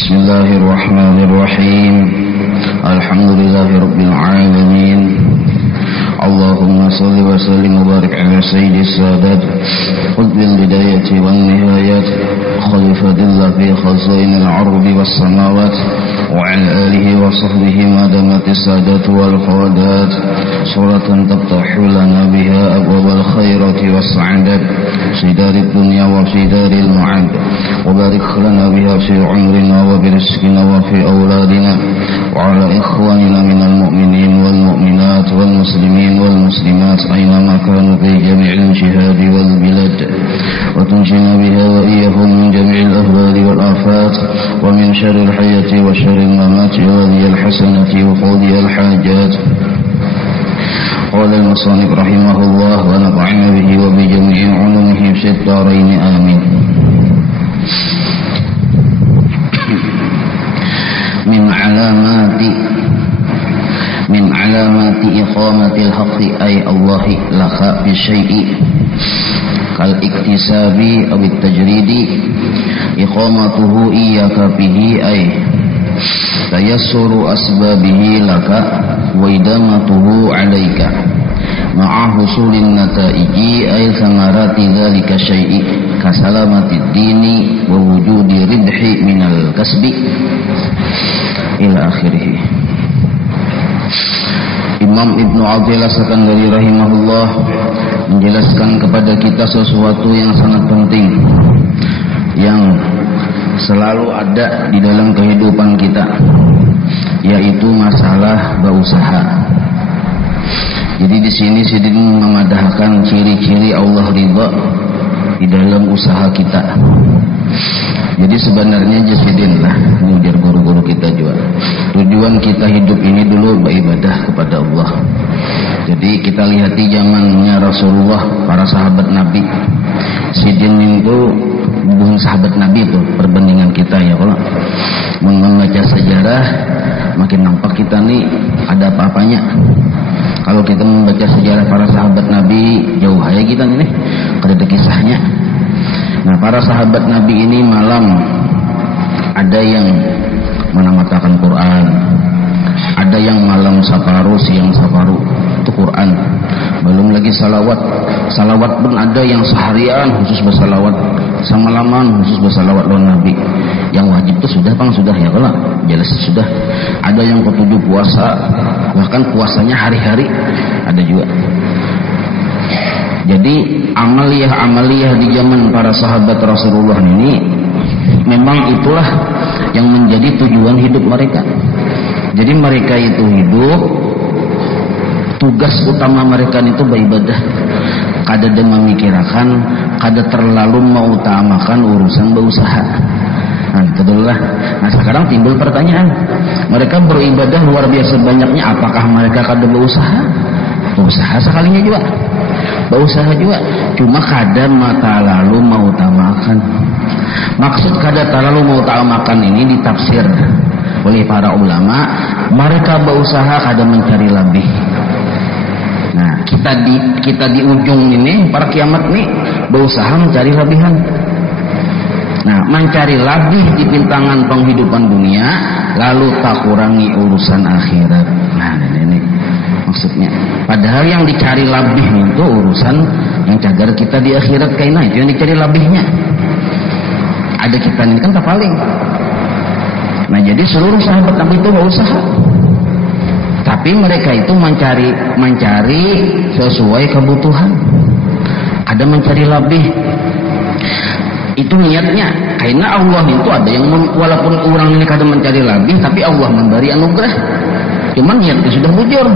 Bismillahirrahmanirrahim. Alhamdulillahirabbil alamin. Allahumma shalli wa sallim wa barik ala sayyidis sadat qutbil bidayati wan nihayat khalifatillah fi khazainil ardi was samawat wa ala alihi wa sahbihi madamatis sadat wal qawadat suratan tabtahu lana biha abwabal khairati was sa'adat sidarid dunya wa sidaril ma'ad wa barik lana biha fi umrina wa bi rizqina wa fi auladina wa ala ikhwanina minal mu'minin wal mu'minat wal muslimin والمسلمات أينما كانوا في جميع الجهاد والبلاد وتنجينا بها وإياهم من جميع الأهوال والآفات ومن شر الحياة وشر الممات وذي الحسنة وقضي الحاجات. قال المصنف رحمه الله ونفعنا به وبجميع علومه في الدارين آمين. من علامات إقامة الحق أي الله لك بالشيء كالاكتساب أو التجريد إقامته إياك به أي تيسر أسبابه لك وإدامته عليك مع حصول النتائج أي ثمرات ذلك الشيء كسلامة الدين ووجود ربح من الكسب إلى آخره. Imam Ibnu Athilah Sakandari rahimahullah menjelaskan kepada kita sesuatu yang sangat penting yang selalu ada di dalam kehidupan kita, yaitu masalah berusaha. Jadi di sini Sidin memadahkan ciri-ciri Allah ridha di dalam usaha kita. Jadi sebenarnya Jasidin lah mengajar guru-guru kita juga. Tujuan kita hidup ini dulu beribadah kepada Allah. Jadi kita lihat di zamannya Rasulullah, para sahabat Nabi. Sidin itu bukan sahabat Nabi itu perbandingan kita ya. Kalau membaca sejarah makin nampak kita nih ada apa-apanya. Kalau kita membaca sejarah para sahabat Nabi jauh aja kita nih ada kisahnya. Nah, para sahabat Nabi ini malam ada yang menamatakan Quran, ada yang malam saparu, siang saparu, itu Quran. Belum lagi salawat pun ada yang seharian khusus bersalawat, semalaman khusus bersalawat lawan Nabi. Yang wajib itu sudah ya kalau jelas sudah. Ada yang ketujuh puasa, bahkan puasanya hari-hari ada juga. Jadi amaliyah di zaman para sahabat Rasulullah ini memang itulah yang menjadi tujuan hidup mereka. Jadi mereka itu hidup, tugas utama mereka itu beribadah. Kada ada memikirkan, kada terlalu mengutamakan urusan berusaha. Nah itu dulu lah. Nah sekarang timbul pertanyaan, mereka beribadah luar biasa banyaknya, apakah mereka kada berusaha? Berusaha sekalinya juga. Berusaha juga, cuma kada mata lalu mau utamakan. Maksud kada terlalu mau utamakan ini ditafsir oleh para ulama, mereka berusaha kada mencari lebih. Nah, kita di ujung ini para kiamat nih berusaha mencari lebihan. Nah, mencari lebih di pintangan penghidupan dunia, lalu tak kurangi urusan akhirat. Nah, ini maksudnya. Padahal yang dicari lebih itu urusan yang cagar kita di akhirat kaina, itu yang dicari lebihnya. Ada kita ini kan tak paling. Nah jadi seluruh sahabat Nabi itu berusaha, tapi mereka itu mencari sesuai kebutuhan. Ada mencari lebih. Itu niatnya. Karena Allah itu ada yang walaupun orang ini kadang mencari lebih, tapi Allah memberi anugerah. Cuman niatnya sudah bujur.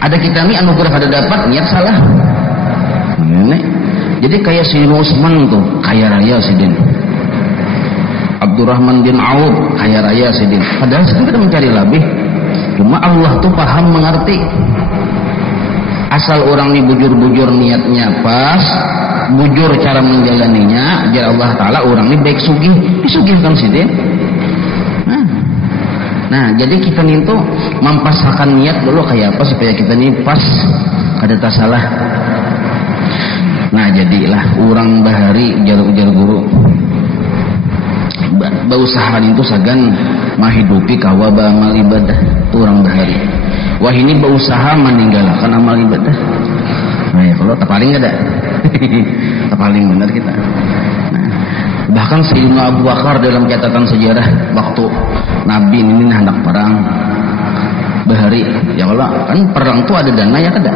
Ada kita nih anugerah kada dapat, niat salah. Jadi kayak si Utsman tuh kaya raya Sidin. Abdurrahman bin Auf kaya raya Sidin. Padahal kita mencari lebih. Cuma Allah tuh paham mengerti. Asal orang nih bujur-bujur niatnya pas, bujur cara menjalaninya, ajar Allah Ta'ala orang nih baik sugih, disugihkan Sidin. Nah, jadi kita nih tuh mempasahkan niat dulu kayak apa supaya kita nih pas, kada tak salah. Nah, jadilah orang bahari jalur guru Bausahaan itu sagan mahidupi kawaba amal ibadah itu orang bahari. Wah ini berusaha meninggalkan amal ibadah. Nah ya kalau terpaling ada, terpaling benar kita. Nah, bahkan Sayyidina Abu Bakar dalam catatan sejarah waktu Nabi ini hendak perang bahari, ya Allah kan perang itu ada dana ya kada.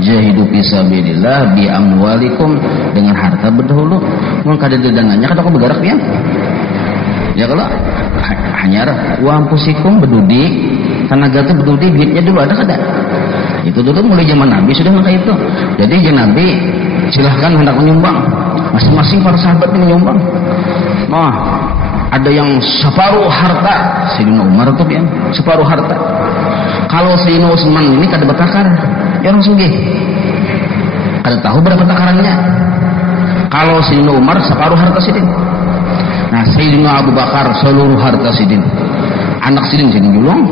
Jahidu fisabilillah bi amwalikum, dengan harta berdahulu. Mun kada ada dananya kada kau bergerak pian. Ya kalau hanya uang pusikum berdudik, tenaga itu berdudik, duitnya dulu ada kada? Itu dulu mulai zaman Nabi sudah maka itu. Jadi zaman Nabi silahkan hendak menyumbang, masing-masing para sahabat menyumbang. Nah, ada yang separuh harta, Sayyidina Umar tuh pian, separuh harta. Kalau Sayyidina Utsman ini kada bertakar, ya orang sugih. Kada tahu berapa takarannya. Kalau Sayyidina Umar separuh harta sidin. Nah, Sayyidina Abu Bakar seluruh harta sidin. Anak sidin julung.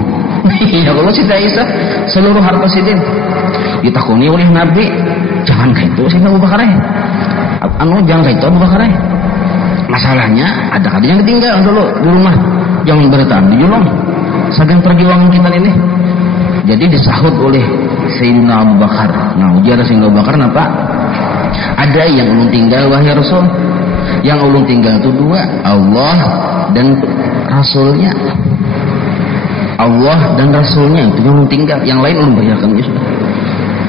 Ya Allah Siti Aisyah seluruh harta sidin. Ditakuni oleh Nabi, jangan kayak itu Sayyidina Abu Bakar. Jangan kayak itu Abu Bakar. Masalahnya ada yang ditinggal dulu di rumah. Jangan bertahan di julung. Saking perjuangan kita ini. Jadi disahut oleh Sayyidina Abu Bakar. Nah, ujar Sayyidina Abu Bakar apa? Ada yang ulun tinggal wahai Rasul. Yang ulun tinggal itu dua, Allah dan Rasulnya. Allah dan Rasulnya itu yang ulun tinggal. Yang lain ulun bayarkan ya sudah.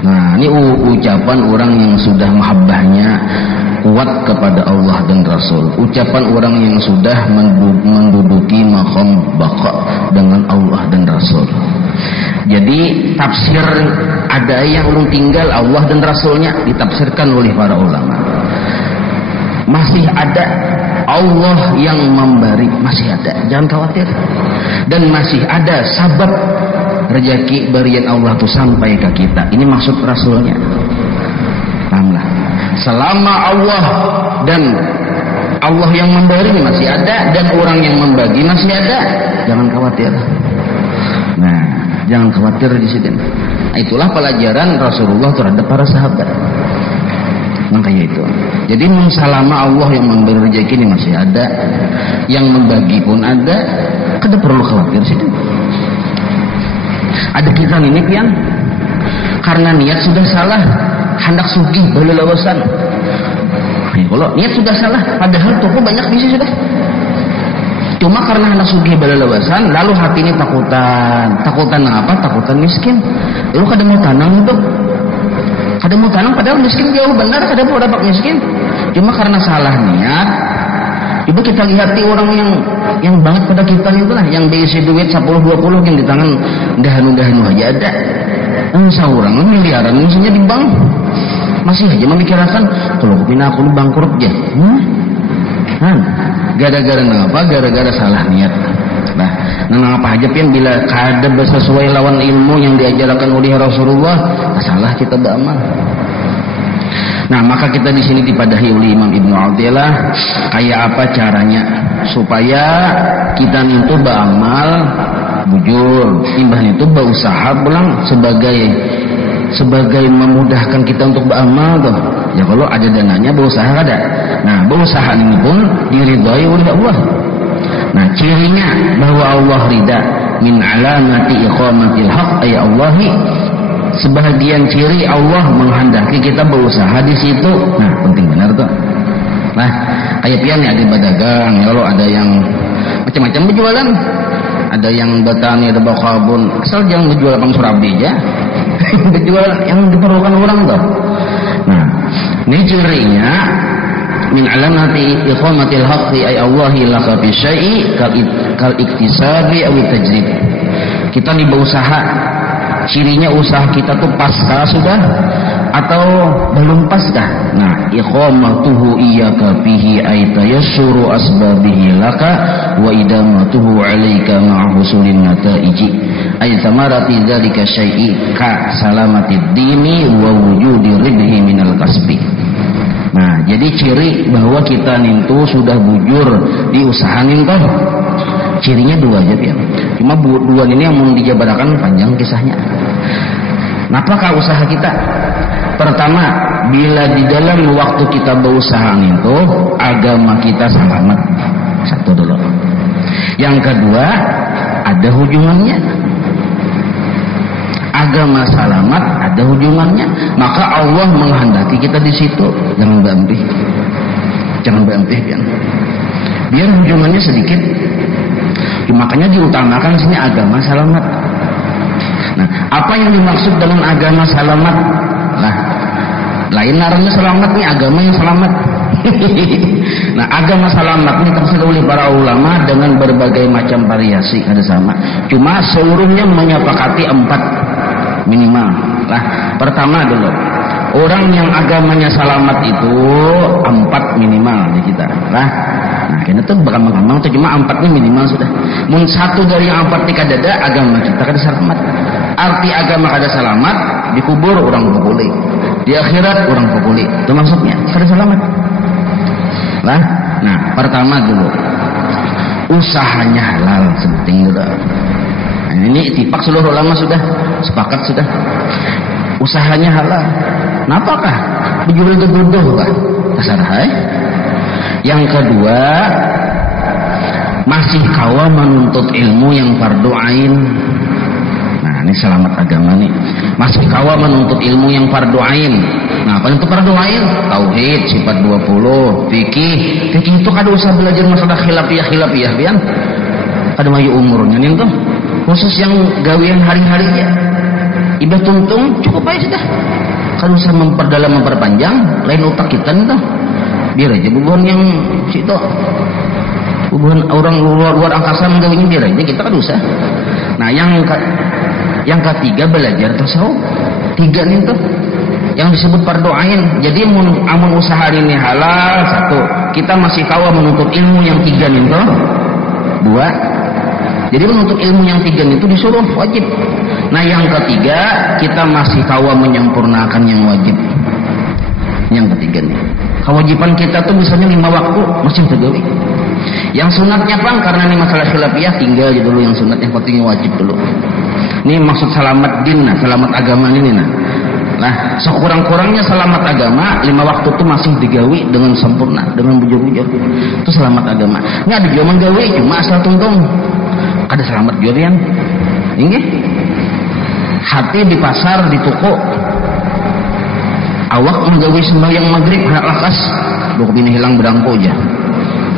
Nah, ini ucapan orang yang sudah mahabbahnya kuat kepada Allah dan Rasul. Ucapan orang yang sudah menduduki maqam baqa dengan Allah dan Rasul. Jadi tafsir ada yang ulun tinggal Allah dan Rasulnya ditafsirkan oleh para ulama. Masih ada Allah yang memberi, masih ada, jangan khawatir. Dan masih ada sabab rezeki berian Allah itu sampai ke kita. Ini maksud Rasulnya. Pahamlah. Selama Allah dan Allah yang memberi masih ada dan orang yang membagi masih ada, jangan khawatir. Nah, jangan khawatir di sini. Itulah pelajaran Rasulullah terhadap para sahabat. Makanya itu. Jadi selama Allah yang memberi rezeki ini masih ada, yang membagi pun ada, kada perlu khawatir sih. Ada kita ini pian karena niat sudah salah, hendak sugih belelawasan. Kalau niat sudah salah, padahal toko banyak bisnis sudah. Cuma karena hendak sugih belelawasan, lalu hati ini takutan apa? Takutan miskin. Lalu kada mau tanam itu. Kada mau tanam padahal miskin jauh benar, kada mau dapat miskin. Cuma karena salah niat. Coba kita lihat orang yang banget pada kita itu lah, yang diisi duit 10-20 yang di tangan dahanu aja ada. Seorang miliaran misalnya di bank. Masih aja memikirkan kalau pina aku bangkrut ya. Gara-gara apa? Gara-gara salah niat. Nah, apa aja pian bila kada sesuai lawan ilmu yang diajarkan oleh Rasulullah, salah kita beramal. Nah, maka kita di sini dipadahi oleh Imam Ibnu Athaillah kayak apa caranya supaya kita itu beramal bujur, timbah itu berusaha pulang sebagai memudahkan kita untuk beramal tuh. Ya kalau ada dananya berusaha ada. Nah, berusaha ini pun diridhai oleh Allah. Nah, cirinya bahwa Allah ridha min alamati iqamatil haq ay Allahi, sebahagian ciri Allah menghendaki kita berusaha di situ. Nah, penting benar tuh. Nah, kayak pian ya, ada pedagang, kalau ada yang macam-macam berjualan, ada yang bertani, ada bakabun, asal jangan berjual bang surabi aja. Berjual yang diperlukan orang tuh. Nah, ini cirinya min alamati iqamatil haqqi ay Allahi laka fi syai'i kal iktisabi aw tajrib. Kita nih berusaha, cirinya usaha kita tuh pasca sudah atau belum pasca. Nah, iqamatuhu iyyaka fihi ay tayassuru asbabihi laka wa idamatuhu 'alaika ma'a husulin nataiji ay samarati dzalika syai'i ka salamatid dini wa wujudi ribhi minal kasbi. Nah, jadi ciri bahwa kita nintu sudah bujur di usaha nintu, cirinya dua aja ya. Cuma dua ini yang mau dijabarkan panjang kisahnya. Apakah usaha kita? Pertama, bila di dalam waktu kita berusaha nintu, agama kita selamat. Satu dulu. Yang kedua, ada hujungannya. Agama selamat ada hujungannya, maka Allah menghendaki kita di situ. Jangan berhenti kan. Biar hujungannya sedikit. Makanya diutamakan sini agama selamat. Nah, apa yang dimaksud dengan agama selamat? Nah, lain naranya selamat nih, agama yang selamat. Nah, agama selamat ini tafsir oleh para ulama dengan berbagai macam variasi, ada sama. Cuma seluruhnya menyepakati 4 minimal. Nah, pertama dulu, orang yang agamanya selamat itu 4 minimal di kita. Nah, kayaknya tuh bakal mengambang tuh, cuma 4 ini minimal sudah. Mun satu dari yang 4 tika dada agama kita kada selamat. Arti agama kada selamat, dikubur orang pukuli, di akhirat orang pukuli. Itu maksudnya kada selamat. Nah, pertama dulu, usahanya halal sepenting dulu. Nah, ini ittifaq seluruh ulama sudah sepakat sudah. Usahanya halal. Napakah? Bujur geduduh lah. Terserah. Yang kedua, masih kawa menuntut ilmu yang fardu ain. Nah, ini selamat agama nih. Masih kawa menuntut ilmu yang fardu ain. Nah, apa itu fardu ain? Tauhid, sifat 20, fikih. Fikih itu kada usah belajar masalah khilafiyah pian. Kada mayu umurnya nih tuh. Khusus yang gawean hari-hari ya. Ibadah tuntung cukup aja sudah. Kada usah memperpanjang, lain otak kita nih tuh. Biar aja bubuhan yang situ. Bubuhan orang luar angkasa menggawinya biar aja, kita kada usah. Nah, yang ketiga belajar tasawuf. 3 nih tuh yang disebut fardu ain. Jadi amun usaha ini halal 1, kita masih kawa menuntut ilmu yang 3 nih tuh 2. Jadi menuntut ilmu yang 3 itu disuruh wajib. Nah, yang ketiga kita masih kawa menyempurnakan yang wajib. Yang ketiga nih, kewajiban kita tuh misalnya 5 waktu masih tergawi. Yang sunatnya bang, karena ini masalah khilafiyah tinggal aja dulu yang sunat, yang pentingnya wajib dulu. Ini maksud selamat din, nah, selamat agama ini nah. Nah, sekurang-kurangnya selamat agama 5 waktu itu masih digawi dengan sempurna, dengan bujur-bujur. Itu selamat agama. Ini ada zaman gawi cuma asal tuntung. Ada selamat jurian. Ini hati di pasar, di toko. Awak menggawi sembahyang maghrib hendak lakas. Duh bini hilang berangko aja.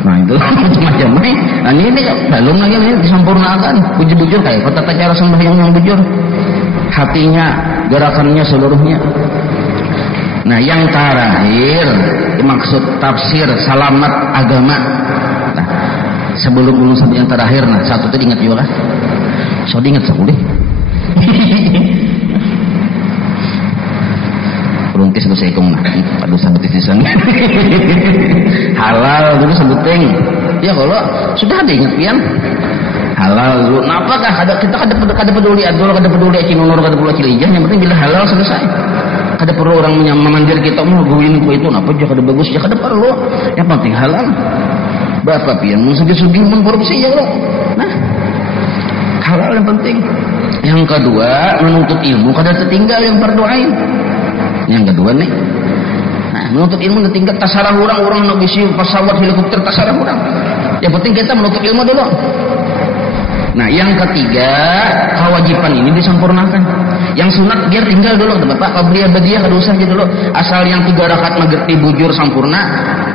Nah, itu macam-macam. Nah, ini belum lagi ini disempurnakan. Bujur-bujur kayak tata cara sembahyang yang bujur. Hatinya, gerakannya seluruhnya. Nah, yang terakhir maksud tafsir selamat agama. Nah, sebelum ulun sampai yang terakhir, nah satu tadi ingat juga kan? So diingat sekali. Runtis itu saya ikung nah. Aduh sampai di sana. Halal dulu sebuting. Ya kalau sudah ada ingat pian. Halal dulu. Nah, apakah kita kada peduli adul, kada peduli cinunur, kada peduli cilijah, yang penting bila halal selesai. Kada perlu orang memandir kita mau guin ku itu napa aja kada bagus ya kada perlu. Yang penting halal. Bapak pian mun sugih-sugih mun korupsi ya lo. Nah, halal yang penting. Yang kedua, menuntut ilmu kada tertinggal yang fardu ain. Yang kedua nih. Nah, menuntut ilmu tertinggal tasarah orang nak bisi pesawat helikopter tasarah orang. Yang penting kita menuntut ilmu dulu. Nah, yang ketiga, kewajiban ini disempurnakan. Yang sunat biar tinggal dulu, Bapak. Qabliyah badiyah kada usah aja dulu. Asal yang 3 rakaat maghrib bujur sempurna,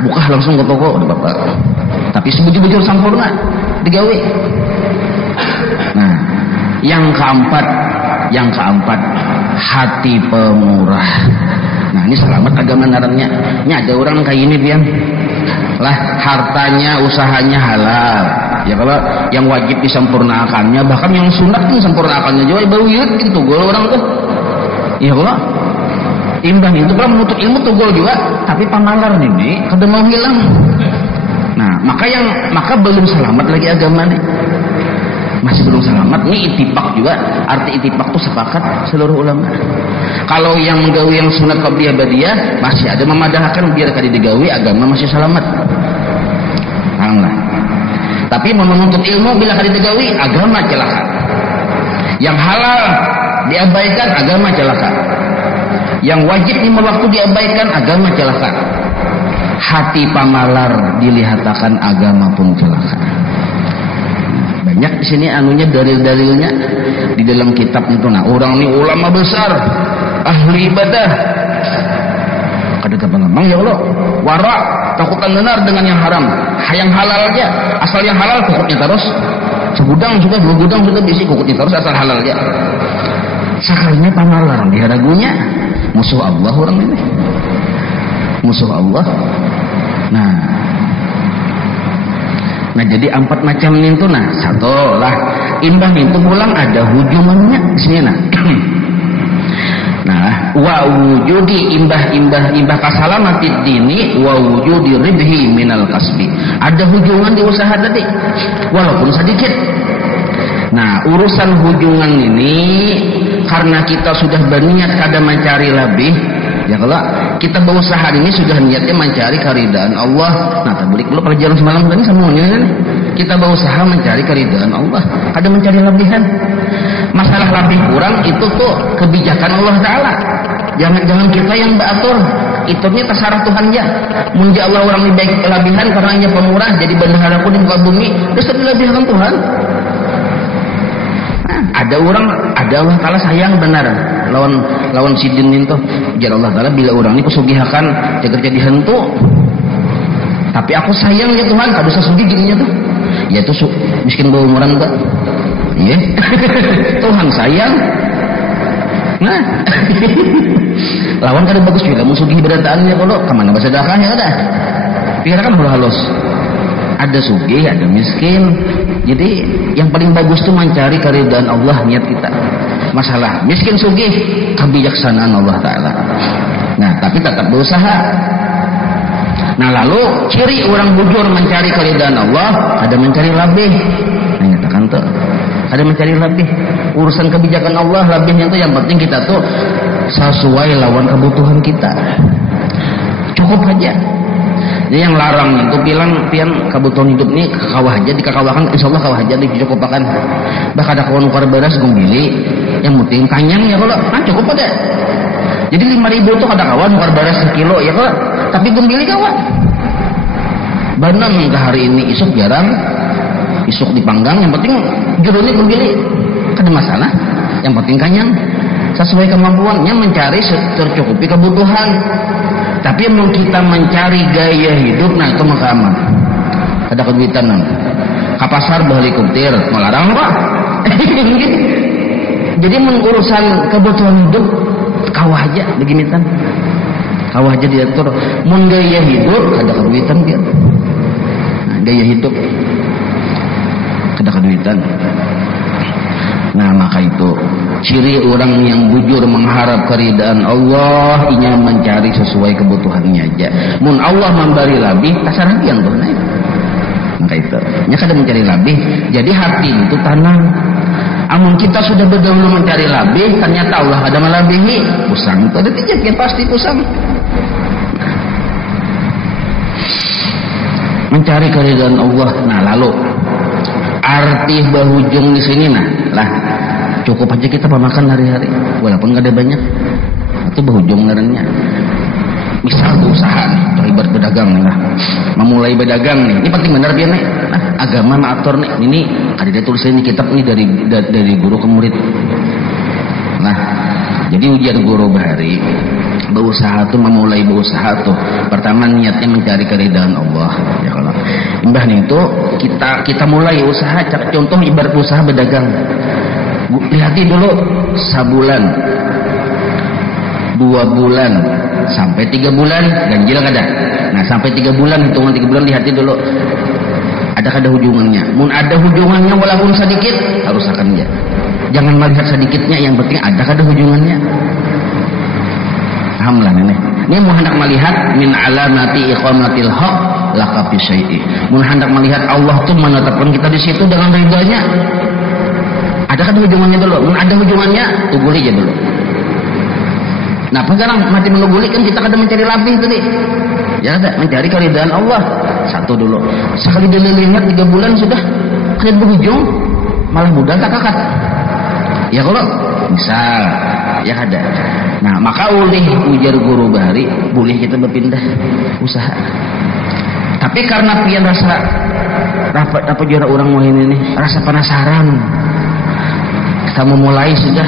buka langsung ke toko, Bapak. Tapi sebujur-bujur sempurna digawe. Nah, yang keempat, hati pemurah. Nah, ini selamat agama narannya. Ini ada orang kayak ini pian. Lah, hartanya, usahanya halal. Ya kalau yang wajib disempurnakannya, bahkan yang sunat pun sempurnakannya juga bawiyut gitu gol orang tuh. Ya kalau imbang itu kalau menuntut ilmu tuh gol juga, tapi pamalar nih kada mau hilang. Nah, maka belum selamat lagi agama nih. Masih belum selamat. Ini ittifaq juga. Arti ittifaq itu sepakat seluruh ulama. Kalau yang menggawi yang sunat qabliyah badiyah masih ada memadahkan biar kada digawi agama masih selamat. Paham lah. Tapi menuntut ilmu bila kada digawi agama celaka. Yang halal diabaikan agama celaka. Yang wajib 5 waktu diabaikan agama celaka. Hati pamalar dilihatakan agama pun celaka. Banyak di sini anunya dalil-dalilnya di dalam kitab itu. Nah, orang ini ulama besar, ahli ibadah. Kada gampang-gampang ya Allah. Wara, takutan benar dengan yang haram. Yang halal aja, asal yang halal kukutnya terus. Segudang juga, 2 gudang juga bisi kukutnya terus asal halal aja. Sakalinya pangalarang dia ragunya. Musuh Allah orang ini. Musuh Allah. Nah jadi 4 macam itu. Nah satu lah imbah itu pulang ada hujungannya di sini. Nah wa wujudi imbah kasalamati dini wa wujudi ribhi minal kasbi. Ada hujungan di usaha tadi walaupun sedikit. Nah urusan hujungan ini karena kita sudah berniat kada mencari lebih. Ya kalau kita berusaha ini sudah niatnya mencari keridaan Allah. Nah, tablik dulu pelajaran semalam tadi semuanya kan. Kita berusaha mencari keridaan Allah, ada mencari lebihan. Masalah lebih kurang itu tuh kebijakan Allah Taala. Jangan kita yang beratur. Itunya terserah Tuhan ya. Mun Allah orang baik kelebihan karena hanya pemurah jadi bendahara pun di muka bumi, terus dilebihkan Tuhan. Ada Allah Ta'ala sayang benar lawan sidin itu. Jar Allah Ta'ala bila orang ini kusugihakan jaga jadi hantu. Tapi aku sayang ya Tuhan, kada usah sugi gininya tuh. Ya itu miskin bawa umuran enggak. Iya. Tuhan sayang. Nah. Lawan kada bagus juga mun sugih berataannya kalau kemana bersedekahnya ada. Pikirkan halus. Ada sugih, ada miskin. Jadi yang paling bagus itu mencari keridhaan Allah niat kita. Masalah miskin sugih kebijaksanaan Allah Ta'ala. Nah tapi tetap berusaha. Nah lalu ciri orang bujur mencari keridhaan Allah ada mencari lebih. Nah nyatakan tuh ada mencari lebih. Urusan kebijakan Allah lebihnya tuh yang penting kita tuh sesuai lawan kebutuhan kita. Cukup aja. Jadi yang larang itu bilang pian kebutuhan hidup ini ke kawah aja, di kekawakan insyaallah kawah aja dicukupakan. Bah ada kawan ukar beras gumbili yang penting kanyang ya kalau cukup ada. Jadi 5.000 itu ada kawan ukar beras sekilo ya kalau tapi gumbili kawan. Banam ke hari ini isuk jarang, isuk dipanggang yang penting judulnya gumbili. Kada masalah. Yang penting kanyang sesuai kemampuannya mencari tercukupi kebutuhan. Tapi mau kita mencari gaya hidup, nah itu maka aman. Ada keduitan nang. Ke pasar beli kuptir, melarang apa? Jadi mengurusan kebutuhan hidup, kawah aja beginitan. Kawah aja diatur. Mun gaya hidup, ada keduitan dia. Nah, gaya hidup, ada keduitan. Nah maka itu ciri orang yang bujur mengharap keridaan Allah inya mencari sesuai kebutuhannya aja. Mun Allah memberi lebih terserah yang tuh naik. Maka itu nya kada mencari lebih. Jadi hati itu tanang. Amun kita sudah berdahulu mencari lebih ternyata Allah ada melebihi, pusang itu ada tijaknya pasti pusang. Mencari keridaan Allah. Nah lalu arti bahujung di sini lah cukup aja kita pemakan hari-hari walaupun gak ada banyak itu bahujung ngarannya. Misal usaha nih ibarat berdagang nih lah memulai berdagang nih ini penting benar biar nih nah, agama maatur nih ini ada tulisan di kitab nih dari guru ke murid. Nah jadi ujian guru bahari berusaha tuh memulai berusaha tuh pertama niatnya mencari keridhaan Allah ya kalau imbah nih itu kita mulai usaha contoh ibarat usaha berdagang lihati dulu sebulan 2 bulan sampai 3 bulan ganjil kada. Nah sampai 3 bulan hitungan 3 bulan lihati dulu ada hujungannya. Mun ada hujungannya walaupun sedikit harus akan dia. Jangan melihat sedikitnya yang penting ada hujungannya. Alhamdulillah nenek. Ini mau hendak melihat min alamati iqamatil haq laka fi syai'i. Mun hendak melihat Allah tuh menetapkan kita di situ dengan ridhonya. Ada hubungannya dulu. Mun ada hubungannya, tuguli aja dulu. Nah, sekarang mati menuguli kan kita kadang mencari lebih tadi. Ya ada mencari keridhaan Allah. Satu dulu. Sekali dilihat 3 bulan sudah kada berujung, malah mudah tak kakak. Ya kalau misal ya ada. Nah maka ulih ujar guru bahari boleh kita berpindah usaha. Tapi karena pian rasa apa juara orang mau ini nih, rasa penasaran. Kita mau mulai sudah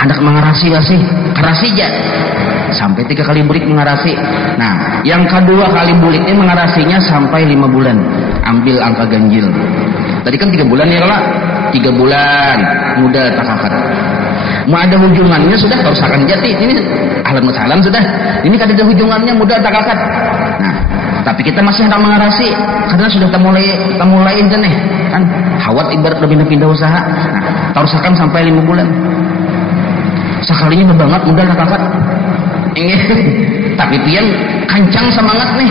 hendak mengarasi sih, karasi aja sampai 3 kali bulik mengarasi. Nah, yang kedua kali bulik ini mengarasinya sampai 5 bulan. Ambil angka ganjil. Tadi kan 3 bulan ya kalau 3 bulan muda takakat. Mau ada hubungannya sudah kerusakan jati. Ini ahlan masalan sudah. Ini kan ada hubungannya muda takakat. Nah, tapi kita masih hendak mengarasi karena sudah kita mulai nih kan hawat ibarat pindah-pindah usaha. Nah, kerusakan sampai 5 bulan. Sekalinya banget muda takakat. Tapi pian kancang semangat nih.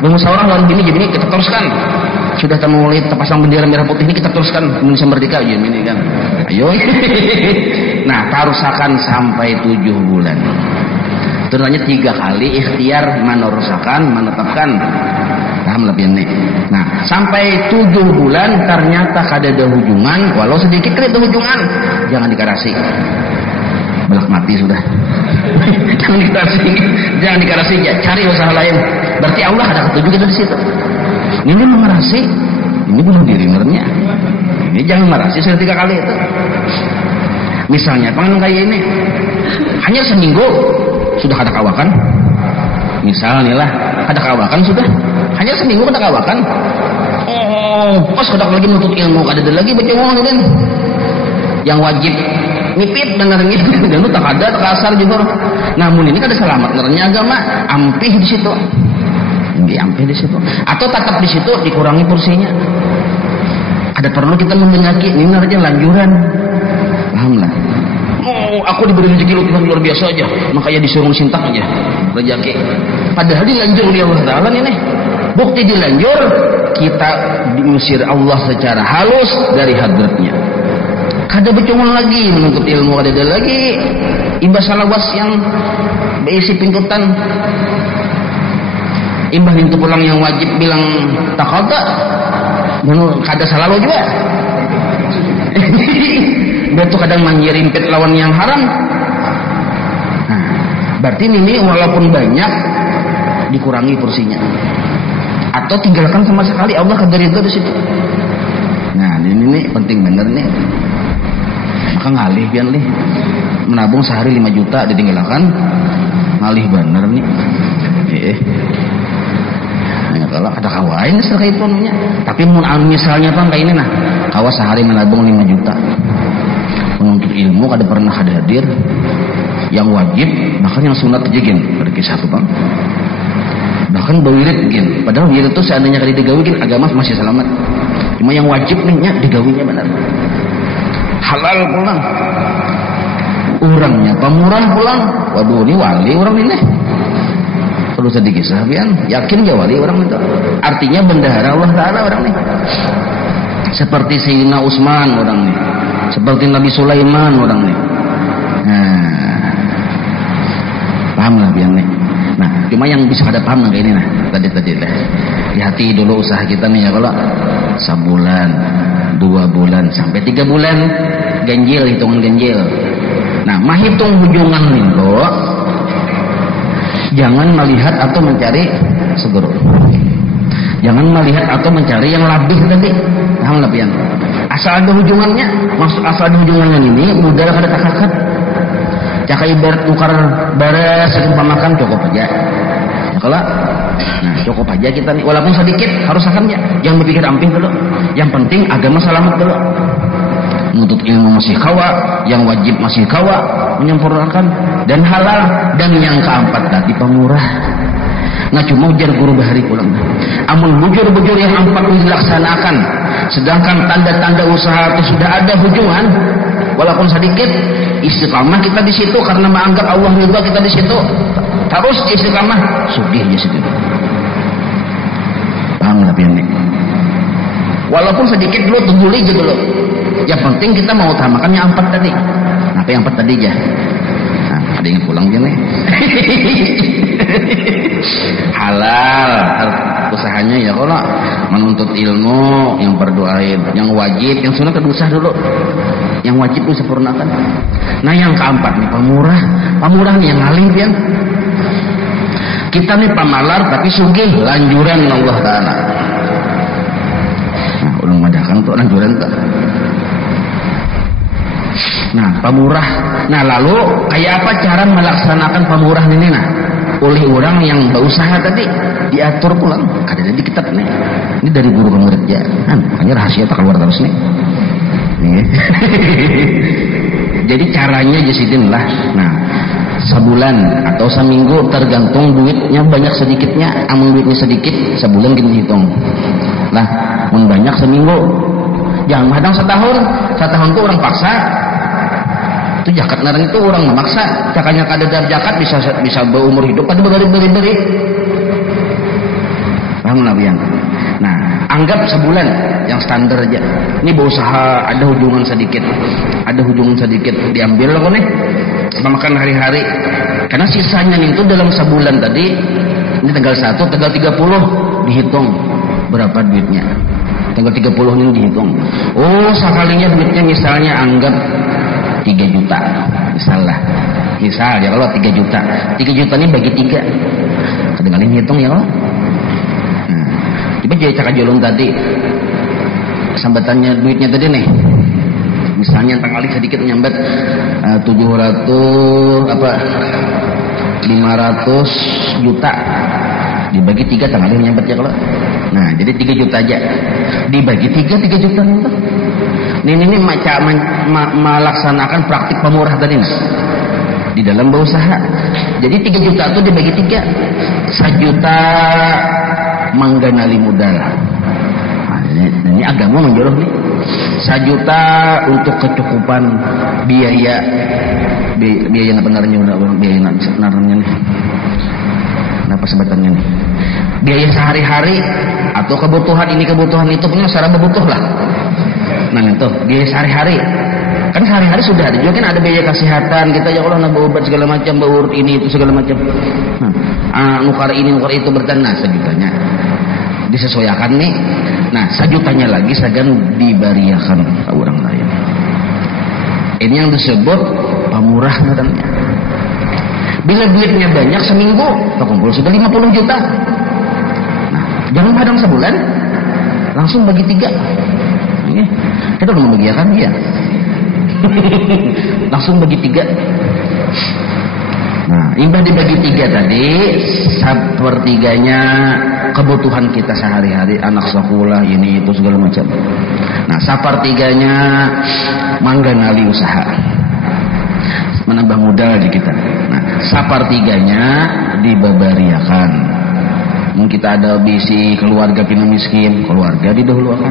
Bermusyawarah lawan bini jadi kita teruskan. Sudah kita mulai terpasang bendera merah putih ini kita teruskan Indonesia merdeka ya ini kan. Ayo. Nah, tarusakan sampai 7 bulan. Terusnya 3 kali ikhtiar menerusakan, menetapkan. Paham lebih nih. Nah, sampai 7 bulan ternyata kada ada hubungan, walau sedikit ada hubungan, jangan dikarasi. Belak mati sudah. jangan dikarasi ya, cari usaha lain. Berarti Allah ada ketujuh kita di situ. Ini mengarasi, ini bunuh diri sebenarnya. Ini jangan merasi sudah 3 kali itu. Misalnya pengen kayak ini, hanya seminggu sudah ada kawakan. Misalnya lah, ada kawakan sudah, hanya seminggu ada kawakan. Oh, pas sudah lagi nuntut ilmu, ada lagi baca kan. Yang wajib nipip dengar gitu, dan lu tak ada tak kasar juga. Namun ini kan ada selamat nernya agama, ampih di situ. Diampih di situ. Atau tetap di situ dikurangi porsinya. Ada perlu kita membenyaki, ini aja lanjuran. Paham lah. Oh, aku diberi rezeki luar biasa aja, makanya disuruh sintak aja rezeki. Padahal dilanjur oleh Allah Taala ini. Bukti dilanjur, kita diusir Allah secara halus dari hadratnya. Kada bercuma lagi menuntut ilmu, ada lagi imbas salawas yang berisi pingkutan. Imbah itu pulang yang wajib bilang takada, dan kada salah lo juga. Dia tuh kadang manjirimpit lawan yang haram. Nah, berarti ini walaupun banyak dikurangi porsinya, atau tinggalkan sama sekali, Allah kada ridho di situ. Nah, ini penting bener nih. Maka ngalih biar nih menabung sehari 5 juta ditinggalkan, ngalih bener nih. Kalau ada kawain setelah itu namanya. Tapi misalnya kan kayak ini nah, kawa sehari menabung 5 juta. Menuntut ilmu kada pernah hadir. Yang wajib bahkan yang sunat jegin pada kisah itu bang. Bahkan bawirid gin. Padahal wirid itu seandainya kada digawin agama masih selamat. Cuma yang wajib nih digawinya benar. Halal pulang. Orangnya pemurah pulang. Waduh ini wali orang ini. Perlu sedikit sahabian, yakin ya wali orang itu. Artinya bendahara Allah Ta'ala orang ini. Seperti Sayyidina Utsman orang ini. Seperti Nabi Sulaiman orang ini. Nah, paham lah biar nih. Nah, cuma yang bisa ada paham kayak ini nah. Tadi dah. Hati-hati dulu usaha kita nih ya kalau sebulan, 2 bulan sampai 3 bulan ganjil, hitungan ganjil. Nah, mah hitung hujungan nih kok. Jangan melihat atau mencari segera. Jangan melihat atau mencari yang lebih tadi. Paham lebihan. Asal ada hubungannya, maksud asal ada hubungannya ini mudah kada takakat. Cak ibarat tukar beres makan cukup aja. Ya kalau nah cukup aja kita nih walaupun sedikit harus akannya. Jangan berpikir amping dulu. Yang penting agama selamat dulu. Menuntut ilmu masih kawa, yang wajib masih kawa, menyempurnakan dan halal, dan yang keempat tadi pemurah. Nah cuma ujar guru bahari pulang. Amun bujur-bujur yang 4 dilaksanakan, sedangkan tanda-tanda usaha itu sudah ada hubungan, walaupun sedikit, istiqamah kita di situ karena menganggap Allah ridha kita di situ. Terus istiqamah, sugih di situ. Paham lah ini. Walaupun sedikit dulu tunggu aja dulu. Yang penting kita mau utamakan yang 4 tadi. Apa yang 4 tadi aja? Nah, ada yang pulang aja nih. Halal usahanya ya kalau menuntut ilmu yang berdoain, yang wajib, yang sunat usah dulu. Yang wajib itu sempurnakan. Nah yang keempat nih pemurah nih yang ngalir kan. Kita nih pamalar tapi sugih lanjuran Allah Ta'ala. tuh lanjuran tuh. Nah, pamurah. Nah, lalu kayak apa cara melaksanakan pamurah ini nah? Oleh orang yang berusaha tadi diatur pulang. Ada di kitab nih. Ini dari guru ke murid ya. Hanya rahasia tak keluar terus nih. Jadi caranya jasidin lah. Nah, sebulan atau seminggu tergantung duitnya banyak sedikitnya. Amun duitnya sedikit, sebulan kita hitung. Nah, mun banyak seminggu. Jangan hadang setahun. Setahun tuh orang paksa. Itu zakat naran itu orang memaksa. Cakanya kadar zakat bisa berumur hidup pada beri. Paham nabian? Nah, anggap sebulan yang standar aja. Ini berusaha ada hubungan sedikit diambil loh nih. Makan hari-hari. Karena sisanya itu dalam sebulan tadi ini tanggal 1, tanggal 30 dihitung berapa duitnya. Tanggal 30 ini dihitung. Oh, sekalinya duitnya misalnya anggap 3 juta. Misal ya kalau 3 juta. 3 juta ini bagi 3. Kedengarin hitung ya kalau. Coba jadi cakap jolong tadi sambatannya duitnya tadi nih, misalnya tanggali sedikit nyambat 500 juta dibagi 3 tanggali nyambat ya kalau. Nah jadi 3 juta aja dibagi 3 juta nih. Ini melaksanakan praktik pemurah tadi nih di dalam berusaha. Jadi 3 juta itu dibagi 3, 1 juta mangganali modal. Nah, ini agama menjauh nih. 1 juta untuk kecukupan biaya apa naranya nih. Apa sebutannya nih? Biaya sehari-hari atau kebutuhan itu punya secara berbutuh lah. Nah itu biaya sehari-hari. Kan sehari-hari sudah ada juga kan ada biaya kesehatan kita ya Allah nambah obat segala macam, baur ini itu segala macam. Nukar ini nukar itu bertanah segitanya disesuaikan nih. Nah 1 jutanya lagi segan dibariakan ke orang lain. Ini yang disebut pamurah namanya. Bila duitnya banyak seminggu terkumpul sudah 50 juta. Nah jangan padang sebulan langsung bagi 3. Kita udah membagiakan dia. Langsung bagi 3. Nah, imbah dibagi 3 tadi, 1/3-nya kebutuhan kita sehari-hari, anak sekolah ini itu segala macam. Nah, 1/3-nya mangganali usaha, menambah modal di kita. Nah, 1/3-nya dibabariakan. Mungkin kita ada bisi keluarga pina miskin, keluarga didahulukan.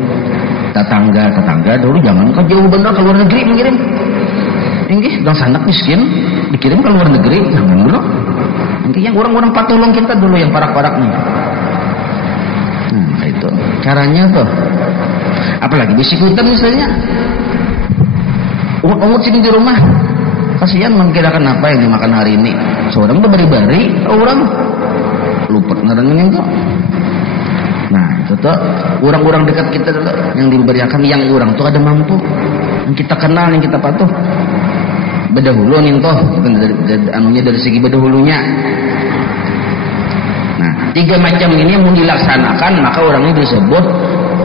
Tetangga dulu jangan ke jauh bener ke luar negeri mengirim. Inggih, dan sanak miskin dikirim ke luar negeri, jangan dulu. Inggih yang orang-orang patulung kita dulu yang parak-parak nih. Itu caranya tuh. Apalagi bisi kuitan misalnya. Umut sini di rumah. Kasihan mengkirakan apa yang dimakan hari ini. Seorang tuh bari-bari, orang luput ngarangin itu. Nah itu tuh orang-orang dekat kita dulu yang diberikan, yang orang tuh ada mampu, yang kita kenal, yang kita patuh. Bedahulu nih toh, anunya dari segi bedahulunya. Nah 3 macam ini mau dilaksanakan maka orang ini disebut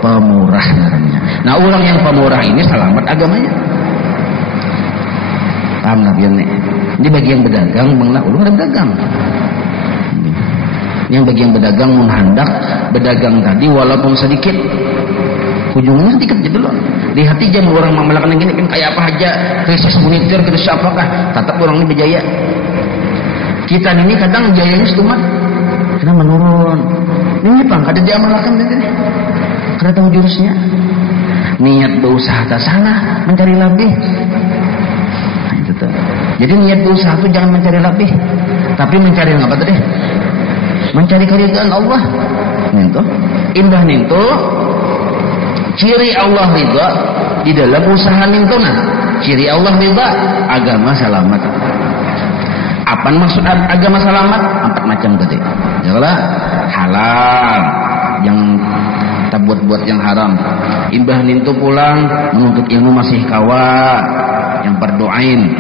pemurah namanya. Nah orang yang pemurah ini selamat agamanya. Paham nggak biar nih? Ini bagi yang berdagang, banglah ulun ada dagang. Yang bagi yang berdagang menghendak berdagang tadi walaupun sedikit, ujungnya sedikit gitu loh. Di hati jam orang melakukan gini kan kayak apa aja, krisis monitor, krisis apakah, tetap orang ini berjaya. Kita ini kadang jayanya cuma karena menurun. Ini bang, kada diamalkan ini. Karena tahu jurusnya. Niat berusaha tak salah, mencari lebih. Nah, itu tuh. Jadi niat berusaha itu jangan mencari lebih, tapi mencari apa tadi? Mencari keridhaan Allah. Ninto, indah ninto. Ciri Allah ridha di dalam usaha ninto nah. Ciri Allah ridha agama selamat. Apa maksud agama selamat? 4 macam tadi. Yalah halal, yang tak buat-buat yang haram. Imbah ninto pulang menuntut ilmu masih kawa, yang berdoain.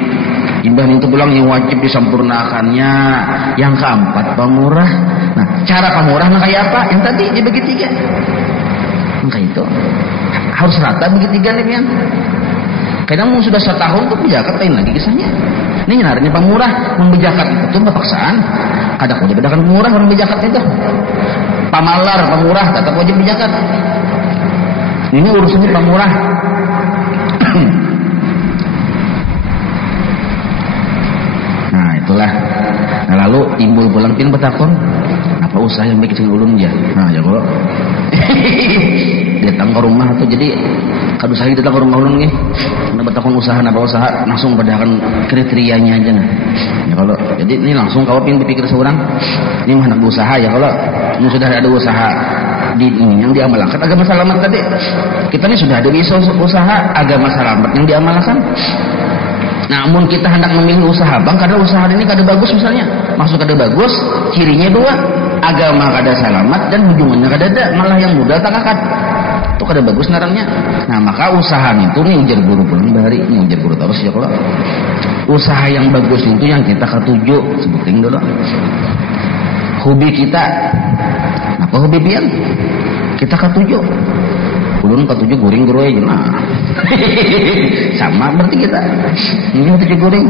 Imbah itu pulang yang wajib disempurnakannya. Yang keempat pemurah. Nah cara pemurah nah kayak apa? Yang tadi dibagi 3. Maka itu harus rata begitu tiga nih pian. Kadang mau sudah setahun tuh bejakat lain lagi kisahnya. Ini nyarinya pemurah, membejakat itu paksaan. Kadang wajib bedakan pemurah orang bejakat itu. Pamalar pemurah tetap wajib bejakat. Ini urusannya pemurah. Nah itulah. Nah, lalu timbul pulang pin betakon. Apa usaha yang bikin ulun ya? Nah ya kalau datang ke rumah tuh jadi kadu saya datang ke rumah ulun nih. Nah betakon usaha apa usaha langsung bedakan kriterianya aja nah. Ya kalau jadi ini langsung kalau pin berpikir seorang ini mah anak usaha ya kalau ini sudah ada usaha di ini yang diamalkan agama selamat tadi. Kita ini sudah ada usaha agama selamat yang diamalkan. Namun kita hendak memilih usaha bang karena usaha ini kada bagus misalnya. Maksud kada bagus, cirinya dua, agama kada selamat dan hubungannya kada ada, malah yang muda tak akad. Itu kada bagus narangnya. Nah maka usaha itu nih ujar guru pulang bahari, nih ujar guru terus ya kalau usaha yang bagus itu yang kita ketuju sebutin dulu. Hobi kita, apa hobi pian? Kita ketuju. Ulun ketuju guring guru aja nah. Sama berarti kita. Ini ketuju guring.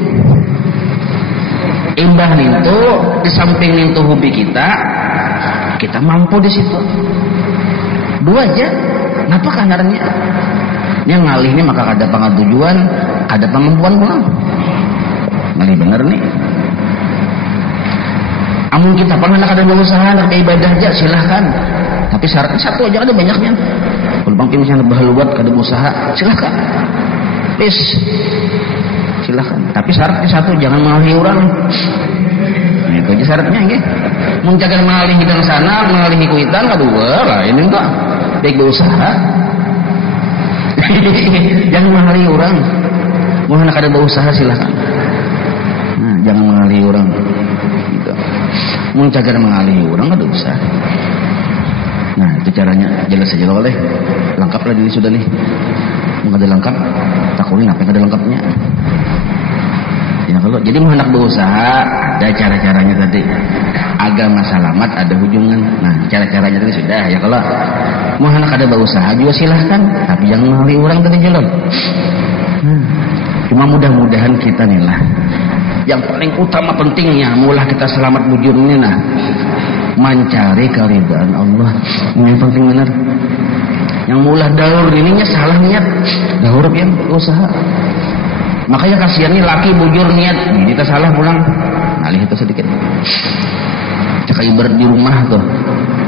Imbah itu di samping itu hobi kita mampu di situ. Dua aja. Kenapa kanarnya? Ini ngalih ini maka kada pangatujuan, kada pemampuan pulang. Ngalih bener nih. Amun kita pernah ada berusaha nak ibadah aja silahkan. Tapi syaratnya satu aja ada banyaknya. Kalau bang pin misalnya berhaluat kada usaha silahkan. Please. Silahkan. Tapi syaratnya satu jangan mengalih orang. Nah, itu aja syaratnya ya. Menjaga mengalih hidang sana, mengalih kuitan kedua lah ini enggak. Baik berusaha. Jangan mengalih orang. Mau nak ada berusaha silahkan. Nah, jangan mengalih orang. Gitu. Menjaga mengalih orang kada usah. Nah itu caranya jelas saja oleh lengkap lah ini sudah nih. Mau ada lengkap takurin apa yang ada lengkapnya. Ya kalau jadi mau hendak berusaha ada cara-caranya tadi. Agama selamat ada hubungan. Nah cara-caranya tadi sudah ya kalau mau hendak ada berusaha juga silahkan. Tapi yang mengalih orang tadi jalan. Cuma mudah-mudahan kita nih lah. Yang paling utama pentingnya mulah kita selamat bujur ini nah mencari keridhaan Allah ini yang penting benar. Yang mulah daur ininya salah niat daur yang usaha makanya kasihan nih laki bujur niat ini kita salah pulang alih itu sedikit cakap ibarat di rumah tuh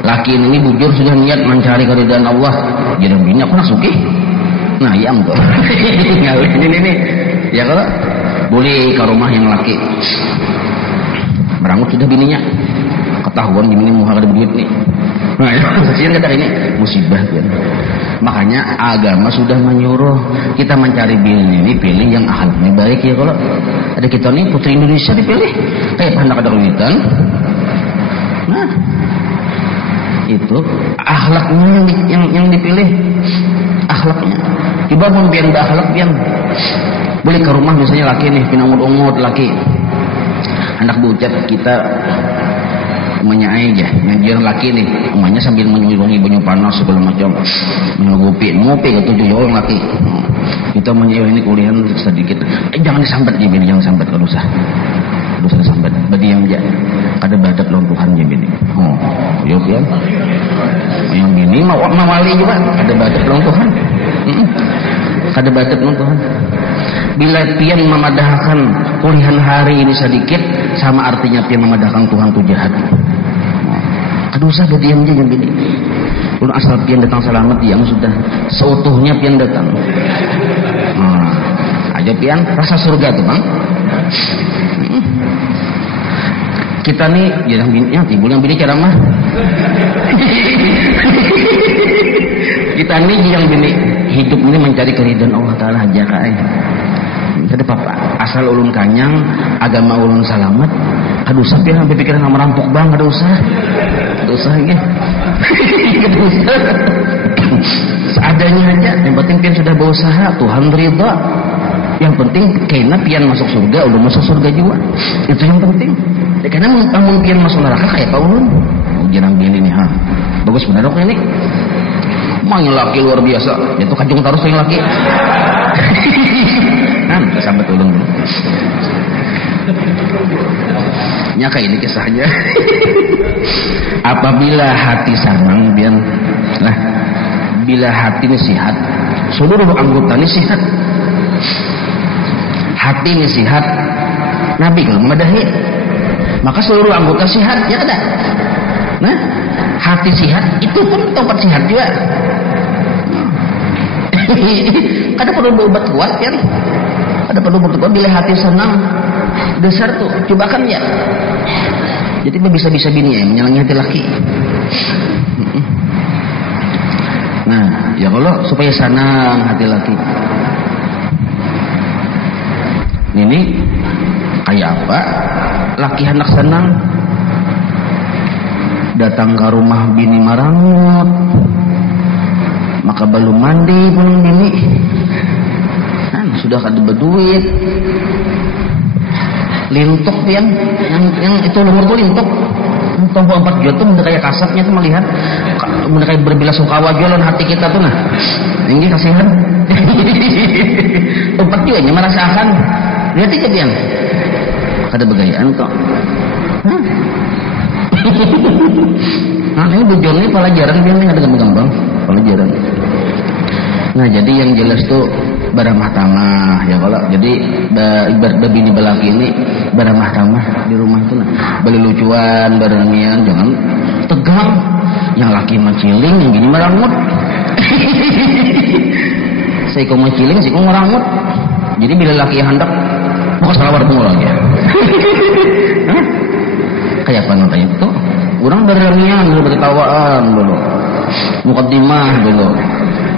laki ini bujur sudah niat mencari keridhaan Allah jadi bini aku nak sukih nah ya tuh ini ya kalau boleh ke rumah yang laki berangut sudah bininya ketahuan gini muha kada begitu nih. Nah, kasihan kata ini musibah kan. Makanya agama sudah menyuruh kita mencari bini ini pilih yang akhlaknya baik ya kalau ada kita nih putri Indonesia dipilih kayak anak ada kewitan. Nah, itu akhlaknya yang dipilih akhlaknya. Tiba pun biar berakhlak biar boleh ke rumah misalnya laki nih pinangut-ungut laki anak berucap kita menyai aja yang laki nih emaknya sambil menyuruhi banyu panas segala macam mengupi ngopi ketujuh orang laki kita menyai ini kuliah sedikit jangan disambat ya bini jangan sambat kalau usah sambat berdiam aja ada badat lawan Tuhan ya bini ya kan yang bini mau wali juga ada badat lawan Tuhan ada badat lawan Tuhan bila pian memadahkan kuliah hari ini sedikit sama artinya pian memadahkan Tuhan itu jahat. Aduh usah berdiam aja yang gini. Kalau asal pian datang selamat yang sudah seutuhnya pian datang. Nah, aja pian rasa surga tuh bang. Kita nih jarang bini, yang timbul yang bini ceramah. Kita nih yang bini hidup ini mencari keridhaan Allah Taala aja kae. Jadi papa asal ulun kanyang agama ulun selamat aduh sampai sampai pikiran merampok bang ada usah ya ada usah seadanya aja yang penting pian sudah berusaha Tuhan ridha yang penting kena pian masuk surga ulun masuk surga juga itu yang penting ya, karena namun pian masuk neraka kayak apa ulun jangan gini nih bagus benar dong ini Emangnya laki luar biasa. Itu kajung terus yang laki. Kan sampai tulung dulu. Nyaka ini kisahnya. Apabila hati senang, biar lah. Bila hati ini sehat, seluruh anggota ini sehat. Hati ini sehat, Nabi kalau memadahi, maka seluruh anggota sehat, ya ada. Nah, hati sehat itu pun tempat sehat juga. Ada perlu berobat kuat kan? Ada perlu berobat kuat. Bila hati senang, dasar tuh, coba kan ya. Jadi bisa-bisa bini ya menyalangi hati laki. Nah, ya kalau supaya senang hati laki. Ini kayak apa? Laki hendak senang, datang ke rumah bini marangut, maka belum mandi pun bini, kan sudah kada berduit, lintok yang itu lumur tuh lintok. Tompo 4 juta tuh udah kayak kasapnya tuh melihat udah kayak berbilas sukawa jualan hati kita tuh nah ini kasihan 4 juta nya merasakan lihat aja biang kada begayaan kok. Nah ini bujur nih pelajaran biang nih ada gampang pelajaran. Nah jadi yang jelas tuh beramah tamah ya kalau jadi ibarat bini belaki ini beramah tamah di rumah itu nah beli lucuan barengian jangan tegang yang laki maciling yang gini merangut. Saya kok maciling sih kok merangut jadi bila laki yang hendak mau salah warung lagi ya. Kayak apa nontonnya itu orang barengian dulu bertawaan dulu mukaddimah dulu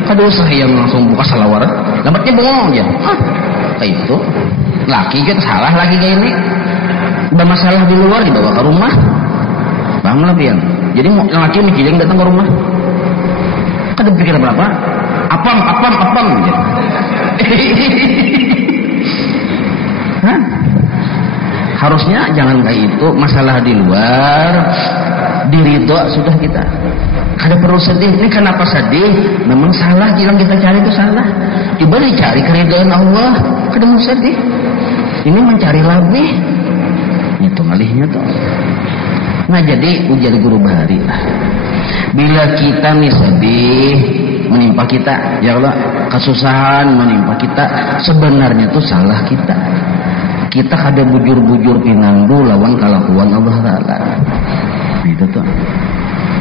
kada usah yang langsung buka salawar lambatnya bengong aja kayak itu laki kita salah lagi kayak ini udah masalah di luar dibawa ke rumah paham lah pian jadi laki mikirin datang ke rumah kada pikir apa apam aja. Harusnya jangan kayak itu masalah di luar diridho sudah kita kada perlu sedih. Ini kenapa sedih? Memang salah yang kita cari itu salah. Coba dicari keridhaan Allah, kada mau sedih. Ini mencari lebih. Itu ngalihnya tuh. Nah jadi ujar guru bahari lah. Bila kita nih sedih menimpa kita, ya Allah, kesusahan menimpa kita, sebenarnya tuh salah kita. Kita kada bujur-bujur pinandu lawan kalakuan Allah Ta'ala. Itu tuh.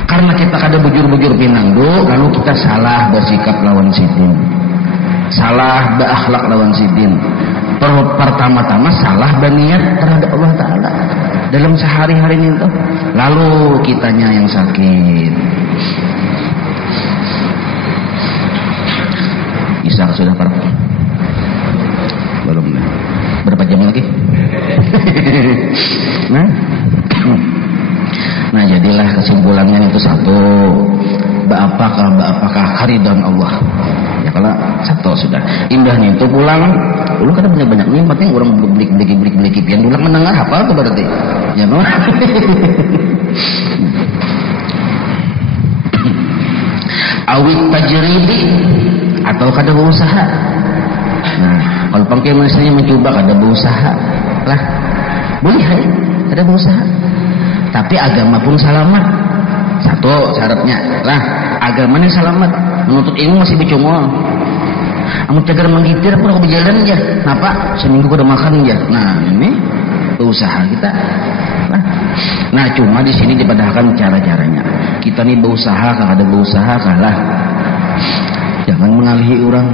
Karena kita kada bujur-bujur pinangdo, lalu kita salah bersikap lawan sidin, salah berakhlak lawan sidin. Pertama-tama salah berniat terhadap Allah Ta'ala dalam sehari-hari itu. Lalu kitanya yang sakit. Isa sudah parah. Belum. Berapa jam lagi? Nah jadilah kesimpulannya itu satu, apakah keridhaan Allah ya kalau satu sudah indahnya itu pulang dulu kan banyak nih penting orang beli pian dulu mendengar apa tuh berarti ya no. Awit tajridi atau kada berusaha. Nah kalau pangkai manusianya mencoba kada berusaha lah boleh ya kada berusaha. Tapi agama pun selamat. Satu syaratnya lah agama ini selamat. Menuntut ilmu masih bercungol. Amun tegar menggitir pun aku berjalan aja. Kenapa? Seminggu udah makan aja. Nah ini usaha kita. Nah cuma di sini dipadahkan cara-caranya. Kita nih berusaha, kalau ada berusaha kalah. Jangan mengalihi orang.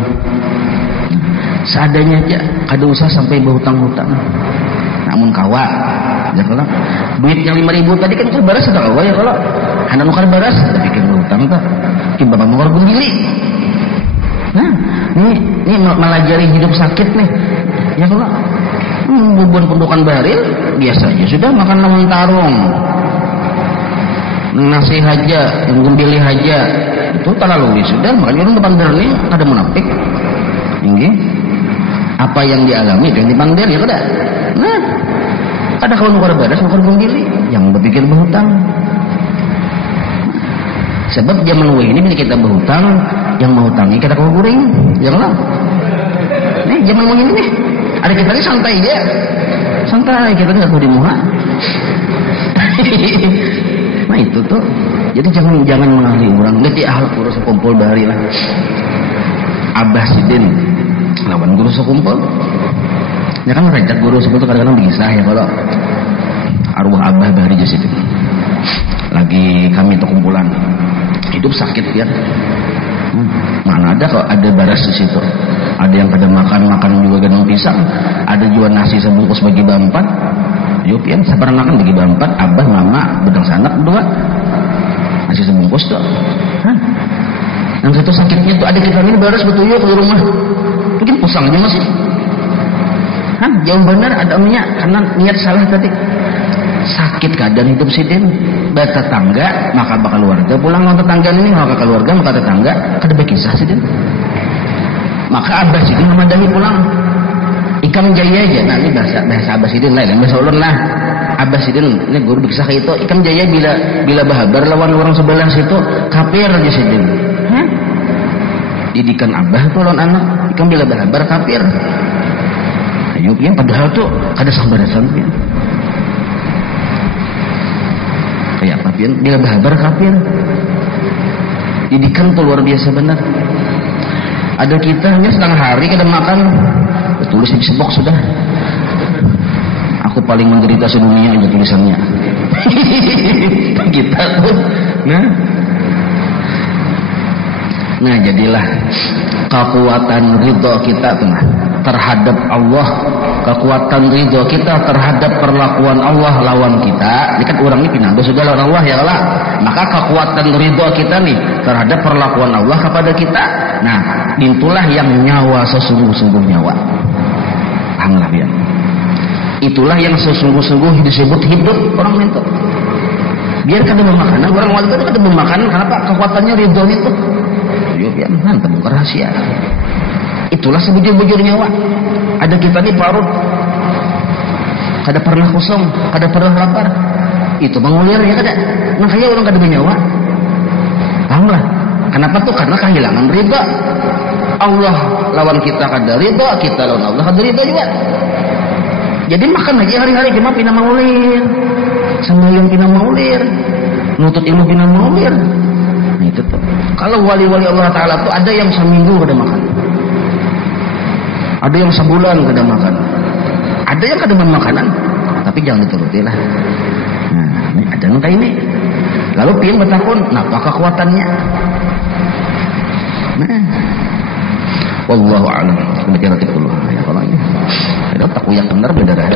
Seadanya aja. Kada usah sampai berhutang-hutang. Namun kawa. Ya kalau duit yang 5.000 tadi kan baras sudah kawa ya kalau anda nukar baras tapi bikin berhutang tak coba bapak mau gili. Nah ini melajari hidup sakit nih ya kalau bubuan pendukan baril biasa aja sudah makan lawan tarung nasi aja yang gembili aja itu terlalu sudah makanya orang depan berani ada munafik ini apa yang dialami itu yang dipanggil ya kada. Nah ada kalau nukar baras nukar gembili yang berpikir berhutang. Sebab zaman ini bila kita berhutang, yang mau hutangi kita kau guring, janganlah. Nih zaman ini nih, ada kita ini santai aja, santai kita nggak kau dimuha. Nah itu tuh, jadi jangan mengalih orang, ngerti ahlak guru sekumpul bahari lah. Abah Sidin lawan guru sekumpul, ya kan rejak guru sekumpul kadang-kadang bisa ya kalau arwah Abah bahari Sidin. Lagi kami itu kumpulan, hidup sakit ya. Mana ada kok ada baras di situ. Ada yang pada makan juga gendong pisang, ada juga nasi sebungkus bagi berempat. Yuk pian sabar makan bagi berempat, abah mama bedang sanak berdua nasi sebungkus tuh. Yang satu sakitnya tuh adik kita ini baras betul yuk ke rumah, mungkin pusang aja masih. Jauh benar ada minyak karena niat salah tadi. Sakit keadaan hidup Sidin, bertetangga maka bakal keluarga, pulang sama tetangga ini maka keluarga maka tetangga, kada berkisah Sidin. Maka Abah Sidin memadahi pulang. Ikam Jaya aja, nah ini bahasa Abah Sidin lain, bahasa ulun lah. Abah Sidin ini guru berkisah itu, Ikam Jaya bila bahabar lawan orang sebelah situ kafir aja Sidin. Didikan Abah tuh lawan anak, Ikam bila bahabar kafir. Ayo pian padahal tuh kada sambarasan pian. Kayak apa pian bila bahabar kafir. Didikan tuh luar biasa benar. Ada kita hanya setengah hari kada makan, tulis di sebok sudah. Aku paling menderita sedunia aja tulisannya. Kita tuh, nah jadilah kekuatan ridho kita tuh terhadap Allah, kekuatan ridho kita terhadap perlakuan Allah lawan kita. Ini kan orang ini pindah sudah lawan Allah ya Allah. Maka kekuatan ridho kita nih terhadap perlakuan Allah kepada kita. Nah, itulah yang nyawa sesungguh-sungguh nyawa. Pahamlah biar. Itulah yang sesungguh-sungguh disebut hidup orang itu. Biar kada memakanan, orang wanita itu kada memakanan. Kenapa? Kekuatannya ridho itu. Yuk biar nanti buka rahasia. Itulah sebujur-bujur nyawa. Ada kita di parut, kada pernah kosong, kada pernah lapar. Itu mengulir ya kada. Makanya orang kada bernyawa. Pahamlah. Kenapa tuh? Karena kehilangan ridha. Allah lawan kita kada ridha, kita lawan Allah kada ridha juga. Jadi makan aja hari-hari cuma pina maulir, sembahyang pina maulir, nutut ilmu pina maulir. Nah itu tuh. Kalau wali-wali Allah Taala tuh ada yang seminggu kada makan, ada yang sebulan kada makan, ada yang kada makanan, tapi jangan dituruti lah. Nah ini ada yang kayak ini. Lalu pian bertakun, apa kekuatannya? Nah, wallahu a'lam. Demikian dulu. Ya kalau ini, ada takuyak benar beda dah.